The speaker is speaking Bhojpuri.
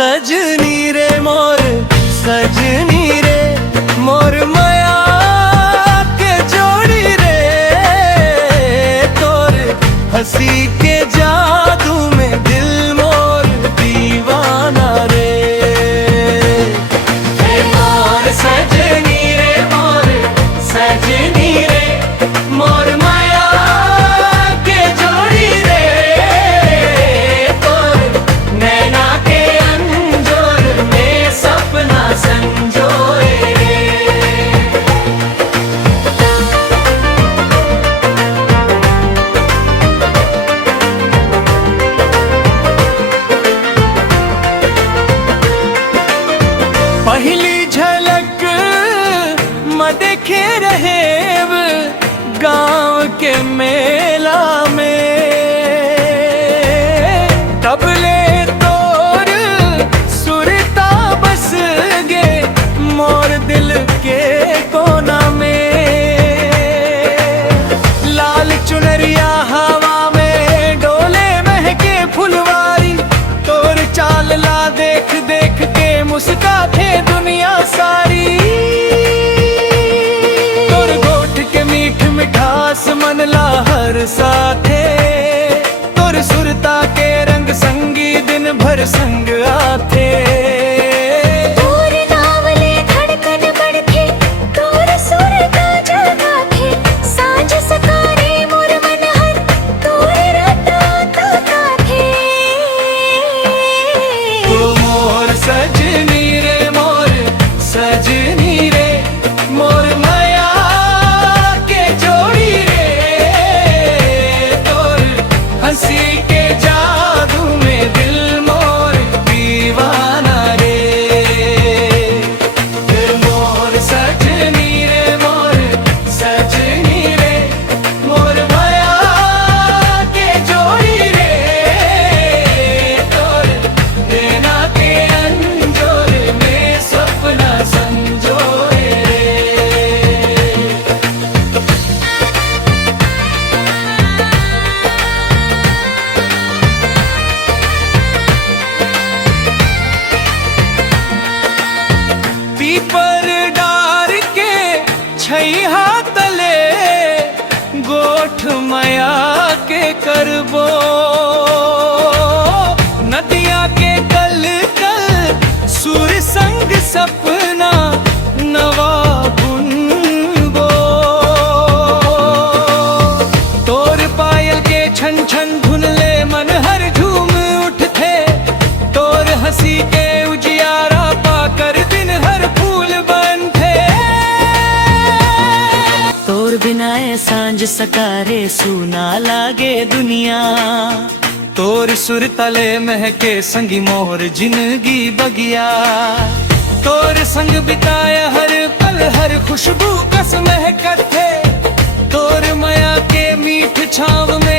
सजनी रे मोर सजनी रे मोर माया के जोड़ी रे तोर हंसी के जादू में दिल मोर दीवाना रे। मोर सजनी रे मोर सजनी रे मोर माया के जोड़ी रे तोर नैना के अंजोर में सपना संजोए रे। पहली झलक म देखे रहे गांव के मेला में तबले तोर सुरता बस गे मोर दिल के कोना में। लाल चुनरिया हवा में डोले महके फुलवारी तोर चाल ला देख देख के मुस्काते दुनिया सारी। तोर गोठ के मीठ मिठास मन ला हर साथे तोर सुरता के रंग संगी दिन भर संग आथे। तोर नावले धड़कन बढ़थे तोर सुर का जगा थे सांझ सकारे मोर मन हर तोर रटा तका थे। तू मोर सजनी रे मोर सजनी रे मोर माया के जोड़ी रे तोर हंसी के जादू में दिल मोर दीवाना रे। मोर सजनी रे मोर सजनी रे मोर माया के जोड़ी रे तोर नैना के अंजोर में सपना संजोए रे। पीपर डार के छैहा तले गोठ माया के करबो नदिया के कल कल सुर संग सपना नवा बुनबो। तोर पायल के छन छन धुन ले मन हर झूम उठथे तोर हंसी के उजियारा पाकर दिन हर फूल बनथे। तोर बिना ए सांझ सकारे सुना लागे दुनिया तोर सुर तले महके संगी मोर जिंदगी बगिया। तोर संग बिताया हर पल हर खुशबू कस महकत है तोर माया के मीठ छाव में